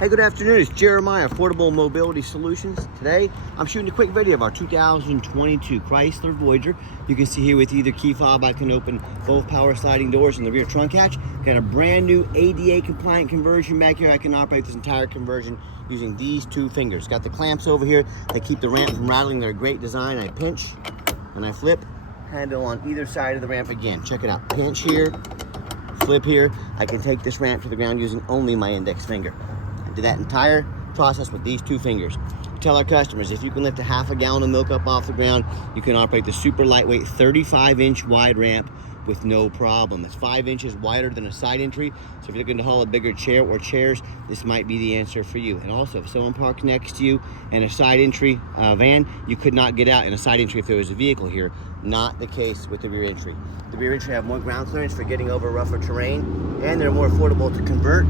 Hey, good afternoon. It's Jeremiah, Affordable Mobility Solutions. Today, I'm shooting a quick video of our 2022 Chrysler Voyager. You can see here with either key fob, I can open both power sliding doors in the rear trunk hatch. Got a brand new ADA compliant conversion back here. I can operate this entire conversion using these two fingers. Got the clamps over here that keep the ramp from rattling. They're a great design. I pinch and I flip. Handle on either side of the ramp again. Check it out. Pinch here, flip here. I can take this ramp to the ground using only my index finger. Do that entire process with these two fingers. Tell our customers, if you can lift a half a gallon of milk up off the ground, you can operate the super lightweight 35-inch wide ramp with no problem. It's 5 inches wider than a side entry, so if you're looking to haul a bigger chair or chairs, this might be the answer for you. And also, if someone parks next to you in a side entry van, you could not get out in a side entry if there was a vehicle here. Not the case with the rear entry. The rear entry have more ground clearance for getting over rougher terrain, and they're more affordable to convert,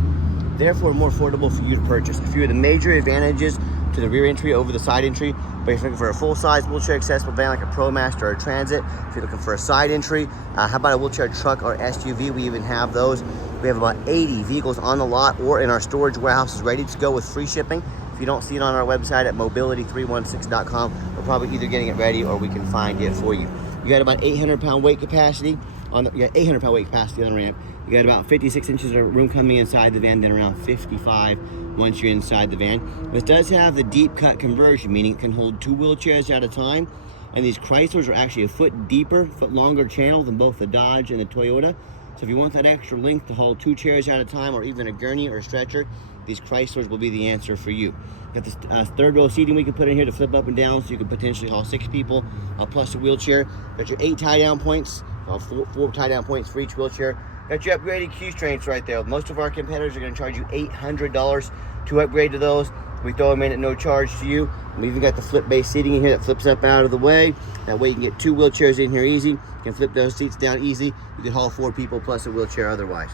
therefore more affordable for you to purchase. A few of the major advantages to the rear entry over the side entry, but if you're looking for a full-size wheelchair accessible van like a ProMaster or a Transit, if you're looking for a side entry, how about a wheelchair truck or SUV? We even have those. We have about 80 vehicles on the lot or in our storage warehouses ready to go with free shipping. If you don't see it on our website at mobility316.com, we're probably either getting it ready or we can find it for you. You got about 800-pound weight capacity on the, you got 800-pound weight capacity on the ramp. You got about 56 inches of room coming inside the van, then around 55 once you're inside the van. This does have the deep cut conversion, meaning it can hold 2 wheelchairs at a time. And these Chryslers are actually a foot deeper, foot longer channel than both the Dodge and the Toyota. So if you want that extra length to hold 2 chairs at a time, or even a gurney or a stretcher, these Chryslers will be the answer for you. Got this third row seating we can put in here to flip up and down, so you can potentially haul 6 people plus a wheelchair. Got your 8 tie down points, 4 tie down points for each wheelchair. Got your upgraded Q strengths right there. Most of our competitors are going to charge you $800 to upgrade to those. We throw them in at no charge to you. We even got the flip base seating in here that flips up out of the way. That way you can get 2 wheelchairs in here easy. You can flip those seats down easy. You can haul 4 people plus a wheelchair otherwise.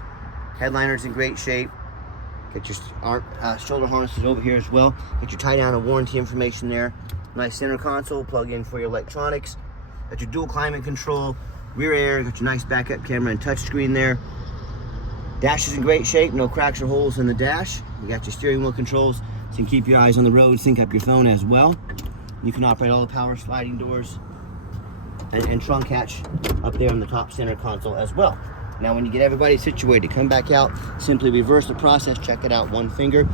Headliner's in great shape. Get your shoulder harnesses over here as well. Get your tie down and warranty information there. Nice center console, plug in for your electronics. Got your dual climate control, rear air, got your nice backup camera and touchscreen there. Dash is in great shape, no cracks or holes in the dash. You got your steering wheel controls, so you can keep your eyes on the road, sync up your phone as well. You can operate all the power sliding doors and trunk hatch up there on the top center console as well. Now when you get everybody situated, come back out, simply reverse the process, check it out, one finger.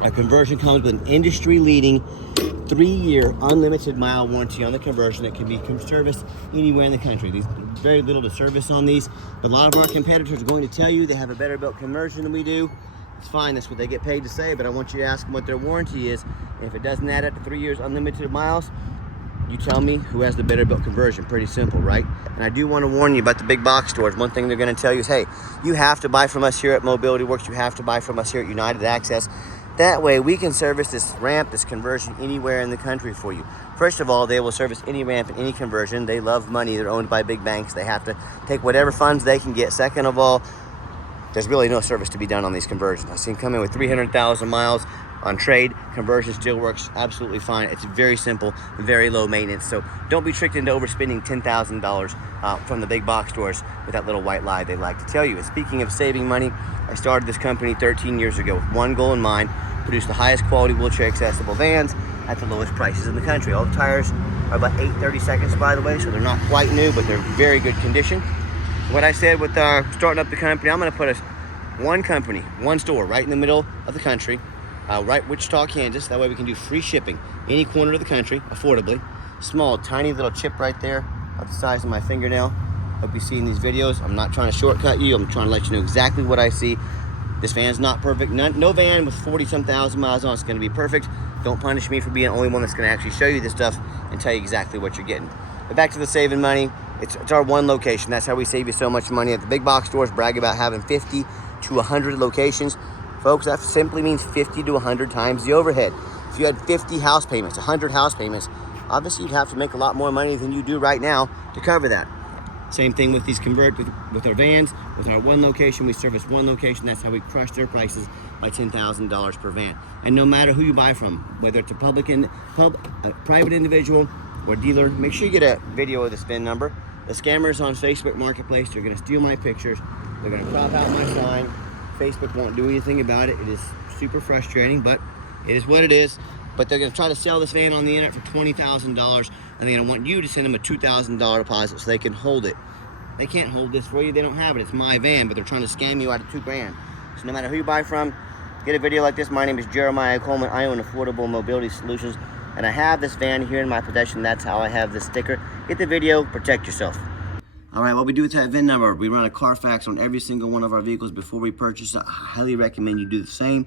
Our conversion comes with an industry-leading 3-year unlimited mile warranty on the conversion that can be serviced anywhere in the country. There's very little to service on these, but a lot of our competitors are going to tell you they have a better built conversion than we do. It's fine, that's what they get paid to say, but I want you to ask them what their warranty is. And if it doesn't add up to 3 years unlimited miles, you tell me who has the better built conversion. Pretty simple, right? And I do want to warn you about the big box stores. One thing they're going to tell you is, hey, you have to buy from us here at Mobility Works. You have to buy from us here at United Access. That way we can service this ramp, this conversion anywhere in the country for you. First of all, they will service any ramp and any conversion. They love money. They're owned by big banks. They have to take whatever funds they can get. Second of all, there's really no service to be done on these conversions. I've seen come in with 300,000 miles on trade. Conversion still works absolutely fine. It's very simple, very low maintenance. So don't be tricked into overspending $10,000 from the big box stores with that little white lie they like to tell you. And speaking of saving money, I started this company 13 years ago with one goal in mind: produce the highest quality wheelchair accessible vans at the lowest prices in the country. All the tires are about 8/32, by the way, so they're not quite new, but they're very good condition. What I said with starting up the company, I'm going to put one company, one store right in the middle of the country, right Wichita, Kansas. That way we can do free shipping any corner of the country affordably. Small, tiny little chip right there, about the size of my fingernail. Hope you've seen these videos. I'm not trying to shortcut you. I'm trying to let you know exactly what I see. This van's not perfect. No van with 40-some thousand miles on is going to be perfect. Don't punish me for being the only one that's going to actually show you this stuff and tell you exactly what you're getting. But back to the saving money. It's our one location. That's how we save you so much money. At the big box stores brag about having 50 to 100 locations. Folks, that simply means 50 to 100 times the overhead. If you had 50 house payments, 100 house payments, obviously you'd have to make a lot more money than you do right now to cover that. Same thing with these with our vans. With our one location, we service one location. That's how we crush their prices by $10,000 per van. And no matter who you buy from, whether it's a private individual or dealer, make sure you get a video of this VIN number. The scammers on Facebook Marketplace, they're going to steal my pictures. They're going to crop out my sign. Facebook won't do anything about it. It is super frustrating, but it is what it is. But they're gonna try to sell this van on the internet for $20,000, and they're gonna want you to send them a $2,000 deposit so they can hold it. They can't hold this for you, they don't have it, it's my van, but they're trying to scam you out of $2 grand. So no matter who you buy from, get a video like this. My name is Jeremiah Coleman, I own Affordable Mobility Solutions, and I have this van here in my possession. That's how I have this sticker. Get the video, protect yourself. All right, what we do with that VIN number, we run a Carfax on every single one of our vehicles before we purchase it. I highly recommend you do the same.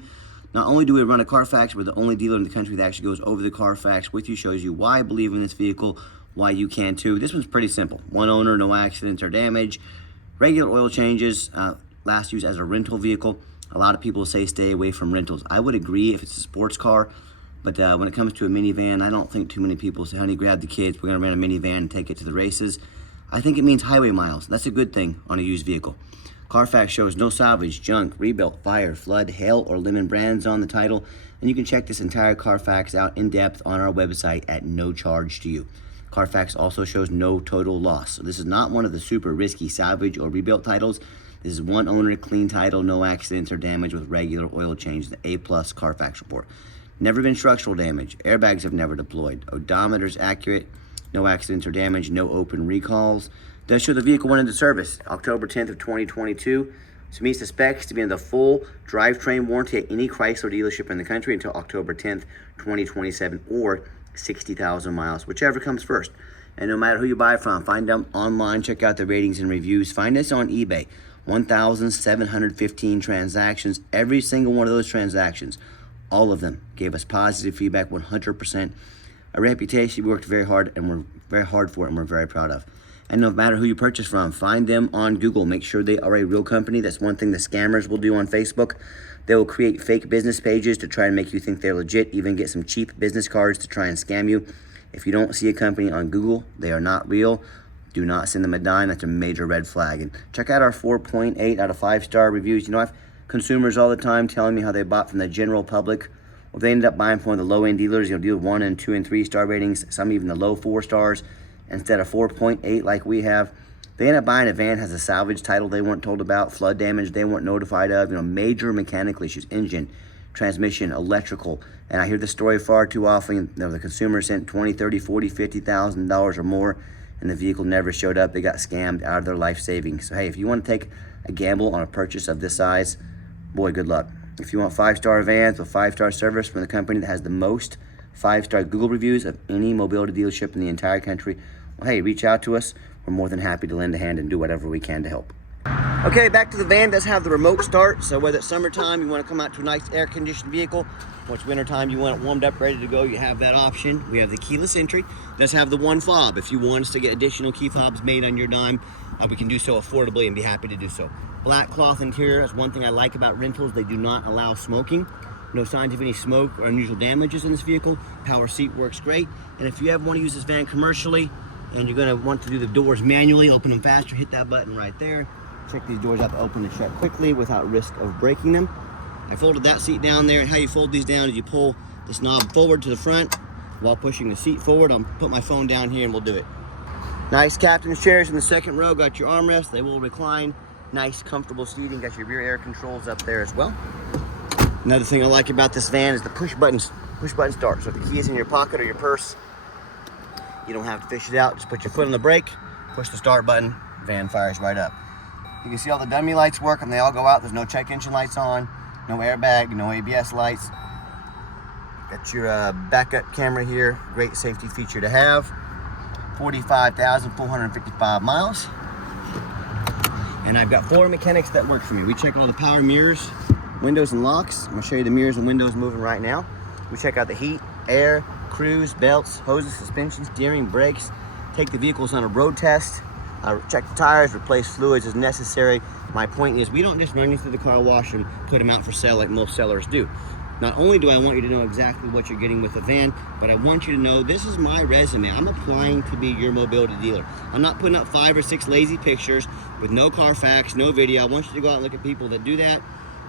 Not only do we run a Carfax, we're the only dealer in the country that actually goes over the Carfax with you, shows you why I believe in this vehicle, why you can too. This one's pretty simple. One owner, no accidents or damage, regular oil changes, last used as a rental vehicle. A lot of people say stay away from rentals. I would agree if it's a sports car, but when it comes to a minivan, I don't think too many people say, honey, grab the kids, we're gonna rent a minivan and take it to the races. I think it means highway miles. That's a good thing on a used vehicle. Carfax shows no salvage, junk, rebuilt, fire, flood, hail, or lemon brands on the title. And you can check this entire Carfax out in depth on our website at no charge to you. Carfax also shows no total loss. So this is not one of the super risky salvage or rebuilt titles. This is one owner, clean title, no accidents or damage with regular oil change, the A+ Carfax report. Never been structural damage. Airbags have never deployed. Odometer's accurate. No accidents or damage. No open recalls. Does show the vehicle went into service October 10th of 2022. So meets the specs to be in the full drivetrain warranty at any Chrysler dealership in the country until October 10th, 2027, or 60,000 miles, whichever comes first. And no matter who you buy from, find them online, check out the ratings and reviews. Find us on eBay. 1,715 transactions. Every single one of those transactions, all of them gave us positive feedback, 100%. A reputation we worked very hard and we're very hard for it and we're very proud of. And no matter who you purchase from, find them on Google. Make sure they are a real company. That's one thing the scammers will do on Facebook. They will create fake business pages to try and make you think they're legit, even get some cheap business cards to try and scam you. If you don't see a company on Google, they are not real. Do not send them a dime. That's a major red flag. And check out our 4.8 out of 5-star reviews. You know, I have consumers all the time telling me how they bought from the general public. Well, they ended up buying from one of the low-end dealers, deal 1 and 2 and 3-star ratings, some even the low 4 stars. Instead of 4.8 like we have, they end up buying a van has a salvage title they weren't told about, flood damage they weren't notified of, major mechanical issues, engine, transmission, electrical. And I hear this story far too often. The consumer sent $20, $30, $40, $50,000 or more, and the vehicle never showed up. They got scammed out of their life savings. So hey, if you want to take a gamble on a purchase of this size, boy, good luck. If you want 5-star vans with 5-star service from the company that has the most 5-star Google reviews of any mobility dealership in the entire country, well, hey, reach out to us. We're more than happy to lend a hand and do whatever we can to help. Okay, back to the van. It does have the remote start, so whether it's summertime, you want to come out to a nice air-conditioned vehicle, or it's wintertime, you want it warmed up, ready to go, you have that option. We have the keyless entry. It does have the one fob. If you want us to get additional key fobs made on your dime, we can do so affordably and be happy to do so. Black cloth interior is one thing I like about rentals. They do not allow smoking. No signs of any smoke or unusual damages in this vehicle. Power seat works great. And if you ever want to use this van commercially and you're going to want to do the doors manually, open them faster, hit that button right there. Check these doors out to open and shut quickly without risk of breaking them. I folded that seat down there, and how you fold these down is you pull this knob forward to the front while pushing the seat forward. I'll put my phone down here and we'll do it. Nice captain's chairs in the second row. Got your armrest. They will recline. Nice, comfortable seating. Got your rear air controls up there as well. Another thing I like about this van is the push button start. So if the key is in your pocket or your purse, you don't have to fish it out. Just put your foot on the brake, push the start button, van fires right up. You can see all the dummy lights work and they all go out. There's no check engine lights on, no airbag, no ABS lights. Got your backup camera here. Great safety feature to have. 45,455 miles. And I've got 4 mechanics that work for me. We check all the power mirrors, windows and locks. I'm gonna show you the mirrors and windows moving right now. We check out the heat, air, cruise, belts, hoses, suspension, steering, brakes. Take the vehicles on a road test. Check the tires, replace fluids as necessary. My point is we don't just run you through the car wash and put them out for sale like most sellers do. Not only do I want you to know exactly what you're getting with the van, but I want you to know this is my resume. I'm applying to be your mobility dealer. I'm not putting up 5 or 6 lazy pictures with no Carfax, no video. I want you to go out and look at people that do that.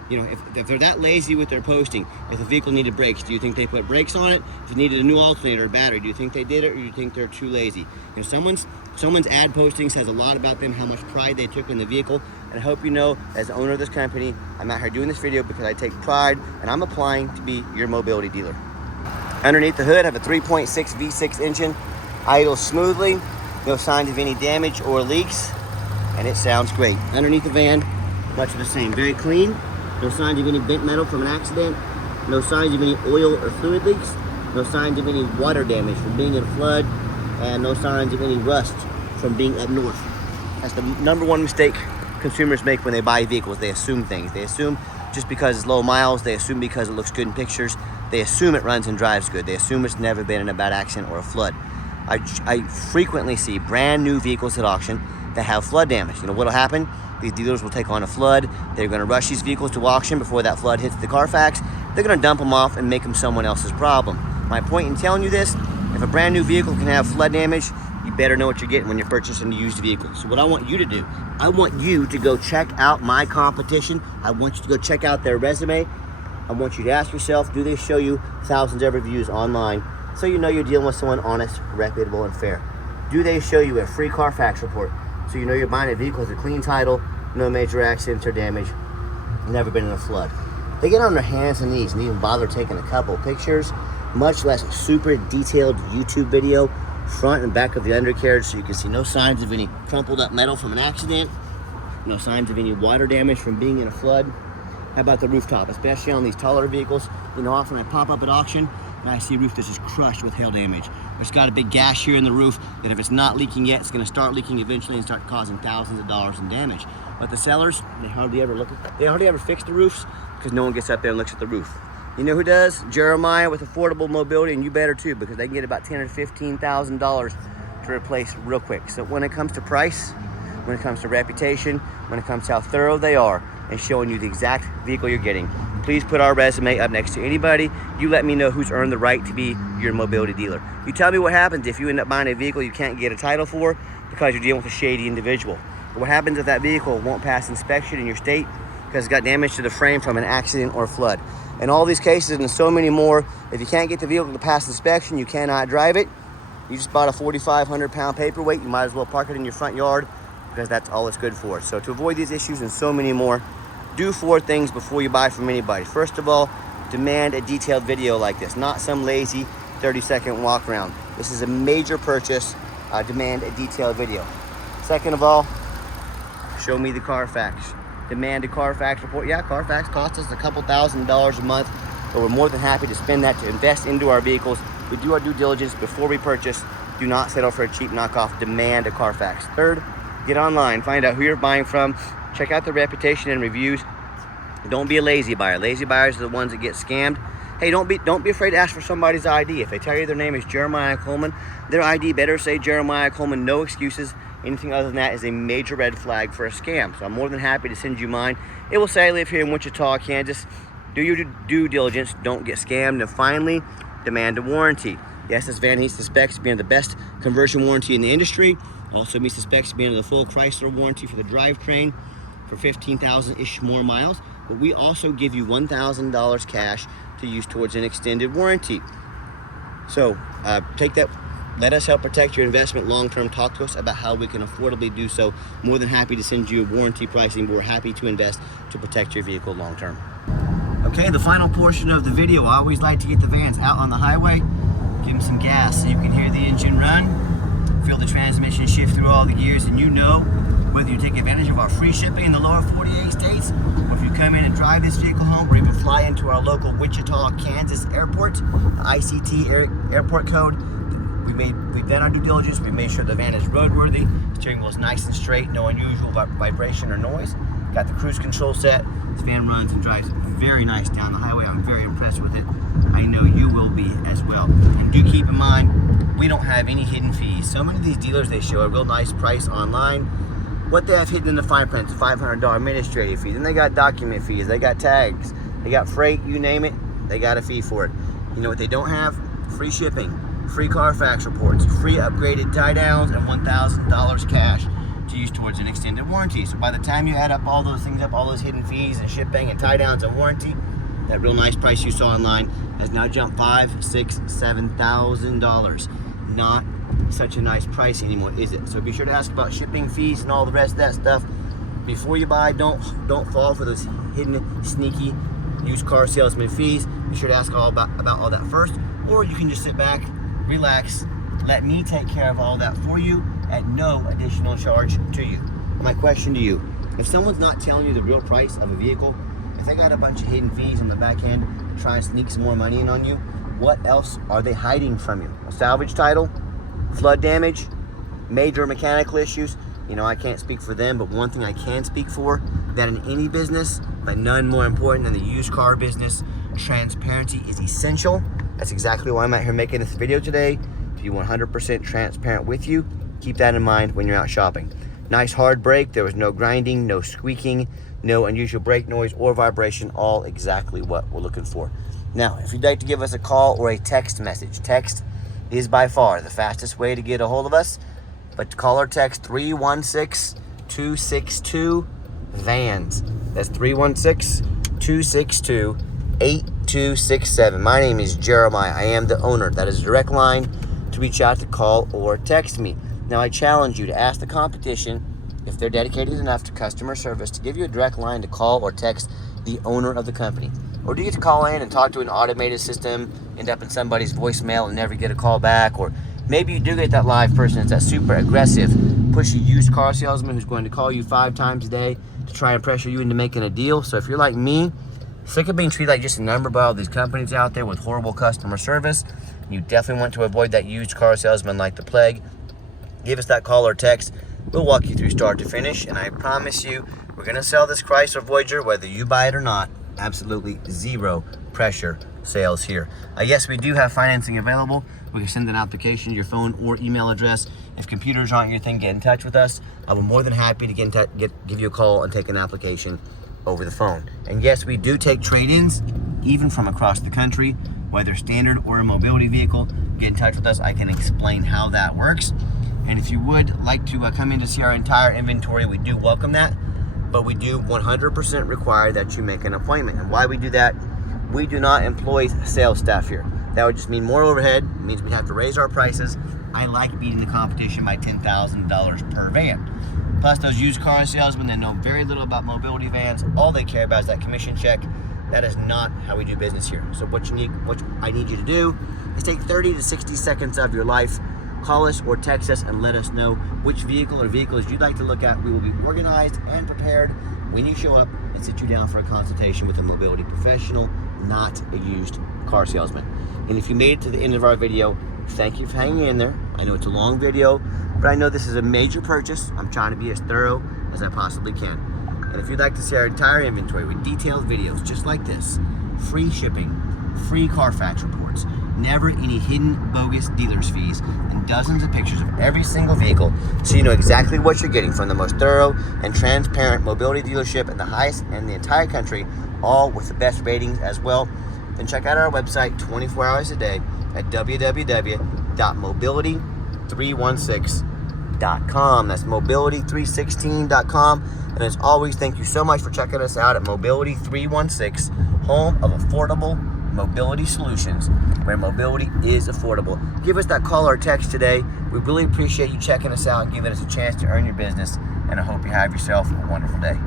You know, if they're that lazy with their posting, if the vehicle needed brakes, do you think they put brakes on it? If it needed a new alternator or battery, do you think they did it, or do you think they're too lazy? You know, someone's ad posting says a lot about them, how much pride they took in the vehicle. And I hope you know, as the owner of this company, I'm out here doing this video because I take pride and I'm applying to be your mobility dealer. Underneath the hood, I have a 3.6 V6 engine, idles smoothly, no signs of any damage or leaks, and it sounds great. Underneath the van, much of the same, very clean. No signs of any bent metal from an accident. No signs of any oil or fluid leaks. No signs of any water damage from being in a flood. And no signs of any rust from being up north. That's the #1 mistake consumers make when they buy vehicles. They assume things. They assume just because it's low miles. They assume because it looks good in pictures. They assume it runs and drives good. They assume it's never been in a bad accident or a flood. I frequently see brand new vehicles at auction that have flood damage. You know what'll happen? These dealers will take on a flood. They're going to rush these vehicles to auction before that flood hits the Carfax. They're going to dump them off and make them someone else's problem. My point in telling you this, if a brand new vehicle can have flood damage, you better know what you're getting when you're purchasing a used vehicle. So what I want you to do, I want you to go check out my competition. I want you to go check out their resume. I want you to ask yourself, do they show you thousands of reviews online so you know you're dealing with someone honest, reputable, and fair? Do they show you a free Carfax report so you know you're buying a vehicle with a clean title, no major accidents or damage, never been in a flood? They get on their hands and knees and even bother taking a couple pictures, much less a super detailed YouTube video, front and back of the undercarriage, so you can see no signs of any crumpled up metal from an accident, no signs of any water damage from being in a flood. How about the rooftop, especially on these taller vehicles? You know, often I pop up at auction and I see a roof that's just crushed with hail damage. It's got a big gash here in the roof that if it's not leaking yet, it's gonna start leaking eventually and start causing thousands of dollars in damage. But the sellers, they hardly ever fix the roofs because no one gets up there and looks at the roof. You know who does? Jeremiah with Affordable Mobility, and you better too, because they can get about $10,000 or $15,000 to replace real quick. So when it comes to price, when it comes to reputation, when it comes to how thorough they are and showing you the exact vehicle you're getting, please put our resume up next to anybody. You let me know who's earned the right to be your mobility dealer. You tell me what happens if you end up buying a vehicle you can't get a title for because you're dealing with a shady individual. What happens if that vehicle won't pass inspection in your state because it's got damage to the frame from an accident or flood? In all these cases and so many more, if you can't get the vehicle to pass inspection, you cannot drive it. You just bought a 4,500 pound paperweight, you might as well park it in your front yard because that's all it's good for. So to avoid these issues and so many more, do 4 things before you buy from anybody. First of all, demand a detailed video like this, not some lazy 30-second walk around. This is a major purchase. Demand a detailed video. Second of all, show me the Carfax. Demand a Carfax report. Yeah, Carfax costs us a couple $1,000s a month, but we're more than happy to spend that to invest into our vehicles. We do our due diligence before we purchase. Do not settle for a cheap knockoff. Demand a Carfax. Third, get online, find out who you're buying from, check out the reputation and reviews. Don't be a lazy buyer. Lazy buyers are the ones that get scammed. Hey, don't be afraid to ask for somebody's ID. If they tell you their name is Jeremiah Coleman, their ID better say Jeremiah Coleman, no excuses. Anything other than that is a major red flag for a scam. So I'm more than happy to send you mine. It will say I live here in Wichita, Kansas. Do your due diligence, don't get scammed. And finally, demand a warranty. Yes, this van meets the specs being the best conversion warranty in the industry. Also meets the specs being the full Chrysler warranty for the drivetrain for 15,000-ish more miles. But we also give you $1,000 cash to use towards an extended warranty. So take that. Let us help protect your investment long-term. Talk to us about how we can affordably do so. More than happy to send you warranty pricing. We're happy to invest to protect your vehicle long-term. Okay, the final portion of the video. I always like to get the vans out on the highway, give them some gas so you can hear the engine run, feel the transmission shift through all the gears, and you know whether you take advantage of our free shipping in the lower 48 states, or if you come in and drive this vehicle home, or even fly into our local Wichita, Kansas airport, the ICT airport code. We've done our due diligence. We made sure the van is roadworthy. Steering wheel is nice and straight, no unusual vibration or noise. Got the cruise control set. This van runs and drives very nice down the highway. I'm very impressed with it. I know you will be as well. And do keep in mind, we don't have any hidden fees. So many of these dealers, they show a real nice price online. What they have hidden in the fine print is a $500 administrative fee. Then they got document fees, they got tags, they got freight, you name it, they got a fee for it. You know what they don't have? Free shipping, free Carfax reports, free upgraded tie downs, and $1,000 cash. to use towards an extended warranty. So by the time you add up all those things, all those hidden fees and shipping and tie downs and warranty, that real nice price you saw online has now jumped $5,000, $6,000, $7,000. Not such a nice price anymore, is it? So be sure to ask about shipping fees and all the rest of that stuff before you buy. Don't fall for those hidden, sneaky used car salesman fees. Be sure to ask about all that first, or you can just sit back, relax, let me take care of all that for you at no additional charge to you. My question to you, if someone's not telling you the real price of a vehicle, if they got a bunch of hidden fees on the back end to try and sneak some more money in on you, what else are they hiding from you? A salvage title, flood damage, major mechanical issues? You know, I can't speak for them, but one thing I can speak for, that in any business, but none more important than the used car business, transparency is essential. That's exactly why I'm out here making this video today, to be 100% transparent with you. Keep that in mind when you're out shopping. Nice hard brake, there was no grinding, no squeaking, no unusual brake noise or vibration, all exactly what we're looking for. Now, if you'd like to give us a call or a text message, text is by far the fastest way to get a hold of us, but call or text 316-262-VANS. That's 316-262-8267. My name is Jeremiah. I am the owner. That is a direct line to reach out to call or text me. Now, I challenge you to ask the competition, if they're dedicated enough to customer service, to give you a direct line to call or text the owner of the company. Or do you get to call in and talk to an automated system, end up in somebody's voicemail and never get a call back? Or maybe you do get that live person that's that super aggressive, pushy used car salesman who's going to call you 5 times a day to try and pressure you into making a deal. So if you're like me, sick of being treated like just a number by all these companies out there with horrible customer service, you definitely want to avoid that used car salesman like the plague, give us that call or text. We'll walk you through start to finish, and I promise you, we're going to sell this Chrysler Voyager whether you buy it or not. Absolutely zero pressure sales here. Yes, we do have financing available. We can send an application to your phone or email address. If computers aren't your thing, get in touch with us. I'm more than happy to give you a call and take an application over the phone. And yes, we do take trade-ins, even from across the country, whether standard or a mobility vehicle. Get in touch with us. I can explain how that works. And if you would like to come in to see our entire inventory, we do welcome that. But we do 100% require that you make an appointment. And why we do that, we do not employ sales staff here. That would just mean more overhead. It means we'd have to raise our prices. I like beating the competition by $10,000 per van. Plus those used car salesmen that know very little about mobility vans, all they care about is that commission check. That is not how we do business here. So what I need you to do is take 30 to 60 seconds of your life, call us or text us and let us know which vehicle or vehicles you'd like to look at. We will be organized and prepared when you show up and sit you down for a consultation with a mobility professional, not a used car salesman. And if you made it to the end of our video, thank you for hanging in there. I know it's a long video, but I know this is a major purchase. I'm trying to be as thorough as I possibly can. And if you'd like to see our entire inventory with detailed videos just like this, free shipping, free Carfax reports, never any hidden bogus dealer's fees, and dozens of pictures of every single vehicle so you know exactly what you're getting from the most thorough and transparent mobility dealership in the highest in the entire country, all with the best ratings as well, then check out our website 24 hours a day at www.mobility316.com. That's mobility316.com. And as always, thank you so much for checking us out at Mobility316, home of affordable mobility solutions, where mobility is affordable. Give us that call or text today. We really appreciate you checking us out and giving us a chance to earn your business. And I hope you have yourself a wonderful day.